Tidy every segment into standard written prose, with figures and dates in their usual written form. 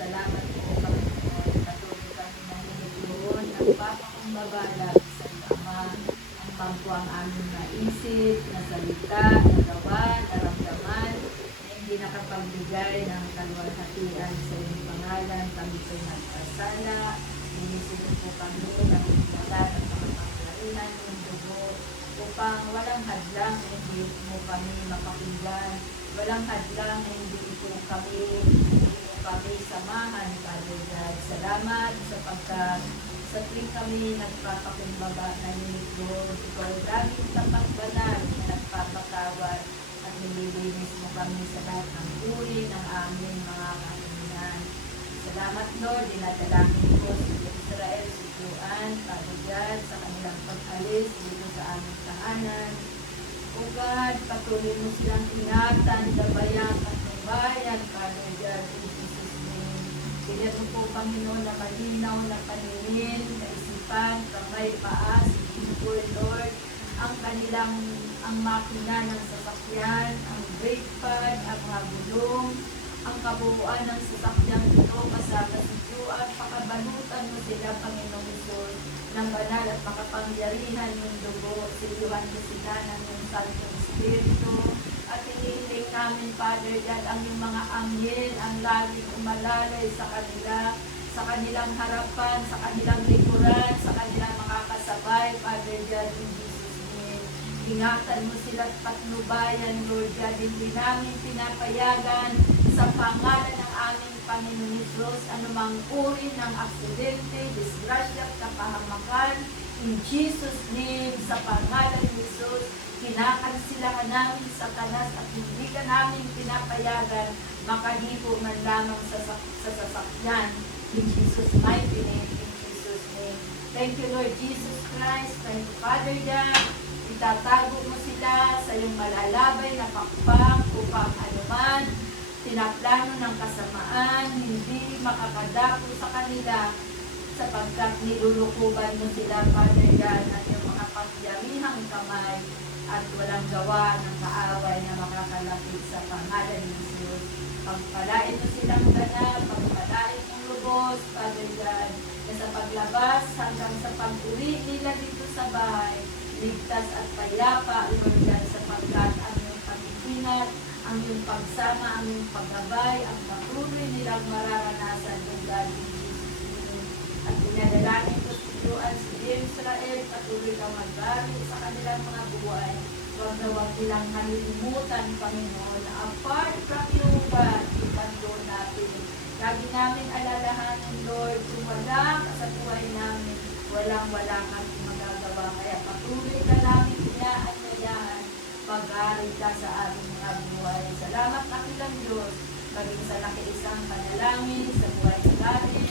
salamat po Panginoon. Patuloy kami nahilig doon. Nagpapakumbabala sa Ama. Ang pagpo ang aming naisip, nasalita, nagawa, naramdaman, na hindi nakapagbigay ng kalwalhatian sa iyong pangalan. Kami po'y nagpasala. Inisipin po kami ng balat at makapangyarihan ng dugo upang walang hadlang na hindi mo kami mapakinggan. Walang hadlang na hindi mo kami samahan, Father God. Salamat sapagkat sa tuwing kami nagpapakumbaba na Lord, ikaw laging tapat banal na nagpapatawad at nililinis mo kami sa lahat ng uri ng aming mga kahilingan. Salamat Lord, dinadalangin ko sa Israel, sa Juan, Father God, sa kanilang pag-alis dito sa aming tahanan. O God, patuloy mo silang ingatan, gabayan, patnubayan, Father God, in Jesus' name. Bigyan mo po, Panginoon, na malinaw na paningin, kaisipan, kamay, paa, siguro, Lord, ang makina ng sasakyan, ang brake pad, ang mga gulong, ang kabuuan ng sasakyan ito, kasama si Juan, pakabalutan mo sila, Panginoong Isus, ng banal at makapangyarihan yung dugo, siliwan mo sila ng yung Santong Espiritu, at hinihiling namin, Father God, ang yung mga anghel, ang laging umalalay sa kanila, sa kanilang harapan, sa kanilang likuran, sa kanilang mga kasabay, Father God, in Jesus' name. Ingatan mo sila at patnubayan, Lord God, hindi namin pinapayagan sa pangalan ng aming Panginoon Isus, anumang uri ng aksidente, disgrasya, kapahamakan, in Jesus' name, sa pangalan ni Isus, kinakansila ka namin, Satanas, at hindi ka namin pinapayagan makahipo man lamang sa sasakyan. In Jesus' mighty name, in Jesus' name. Thank you, Lord Jesus Christ. Thank you, Father God. Itatago mo sila sa iyong malalabay na pakpak upang anuman tinaplano ng kasamaan, hindi makakadapo sa kanila sapagkat nilulukuban mo sila, Father God, at yung mga pangyarihang kamay at walang gawa ng kaaway na makakalapit sa pangalan ni Jesus. Pagpalain mo silang ganap, pagpalain mong lubos, Father God, na sa paglabas hanggang sa pag-uwi nila dito sa bahay, ligtas at payapa, Lord God, sapagkat ang iyong pag-ingat, ang iyong pagsama, ang iyong paggabay, ang patuloy nilang mararanasan, Lord God, in Jesus' name. At pinadalangin ko si Juan, si Israel, patuloy kang magbari sa kanilang mga buhay. Huwag na huwag nilang kalilimutan, Panginoon, na apart from you, God, ipando natin. Lagi namin alalahanin, Lord, kung wala ka sa buhay namin, walang-wala kami magagawa. Kaya patuloy ka namin inaanyayahan, pag-ari ka sa aming mga buhay. Salamat na kilang Diyos, maging sa nakiisang panalangin, sa buhay natin.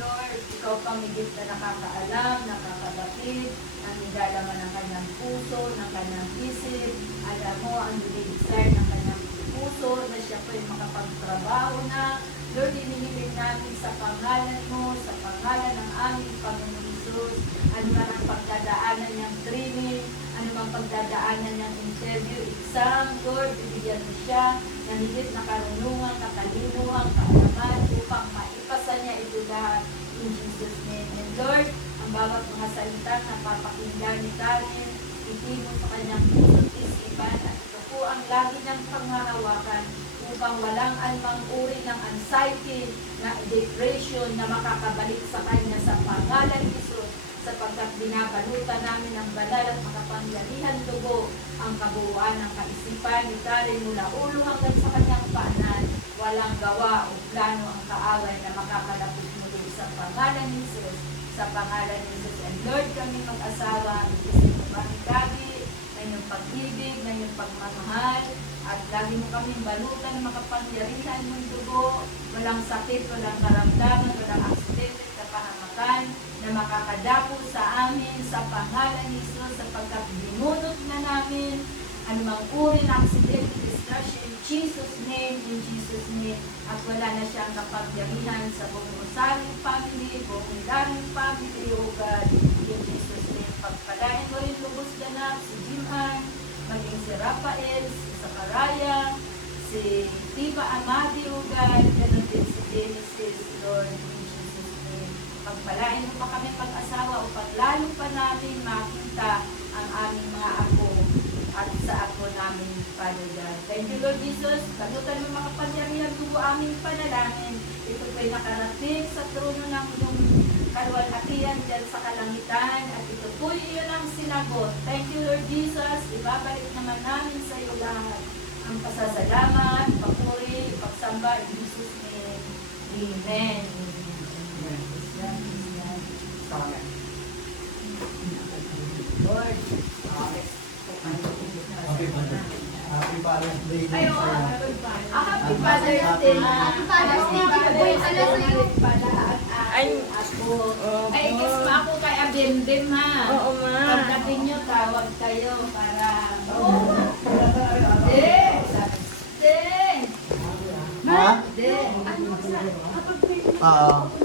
Lord, ikaw pamigit na nakakaalam, nakakabakit, ang nilalaman ng kanyang puso, ng kanyang isip. Alam mo ang desire ng kanyang puso na siya po'y makapagtrabaho na. Lord, inihiling namin sa pangalan mo, sa pangalan ng aming Panginoon Isus, ano man ang pagdadaanan niyang training, ano man pagdadaanan niyang interview, exam, Lord, bibigyan mo siya ng higit na karunungan, katalinuhan, kaalaman, upang maipasa niya ito lahat in Jesus' name. And Lord, ang bawat mga salita na papakinggan ni Karen, itin mo sa kanyang puso't isipan, at ito po ang lagi niyang panghahawakan upang walang anumang uri ng anxiety, na depression na makakabalik sa kanya sa pangalan ni Jesus, sapagkat binabalutan namin ang banal at makapangyarihan dugo ang kabuuan ng kaisipan ni Karen mula ulo hanggang sa kanyang paanan. Walang gawa o plano ang kaaway na makakalapit muli sa pangalan ni Jesus, sa pangalan ni Jesus. And Lord, kami mag-asawa, kasi mo kami gabi, na iyong pag-ibig, na iyong pagmamahal, at lagi mo kaming balutan ng makapangyarihan mong dugo, walang sakit, walang karamdaman, walang aksidente, kapahamakan, na makakadapo sa amin sa pangalan ni Jesus, sapagkat binunot na namin anumang uri ng aksidente, destruction, in Jesus' name, at wala na siyang kapangyarihan sa buong Rosario family, buong Daring family, O God, in Jesus' name. Pagpalain mo rin lubos ganap, si Jimhan, maging si Rafael, si Sakaraya, si Tiba Amadi, O God, ganun din si Genesis, Pagpalain mo pa kami pag-asawa upang lalo pa namin makita ang aming mga apo at sa apo namin, Father God. Thank you, Lord Jesus. Sagutan mo makapangyarihan dugo aming panalangin. Ito po'y nakarating sa trono ng iyong kaluwalhatian dyan sa kalangitan at ito po'y iyon ang sinagot. Thank you, Lord Jesus. Ibabalik naman namin sa iyo lahat ang pasasalamat, papuri, pagsamba in Jesus' name. Amen. Lord. Happy Father's Day. Ay, oo. Happy Father's Day. Happy Father's Day. Boy, pala sa'yo. Ay, ako. Ay, kiss mo ako kay Abimdim, ha? Oo, ma. Pagdating nyo, tawag kayo para... Ha? Ding! Oo.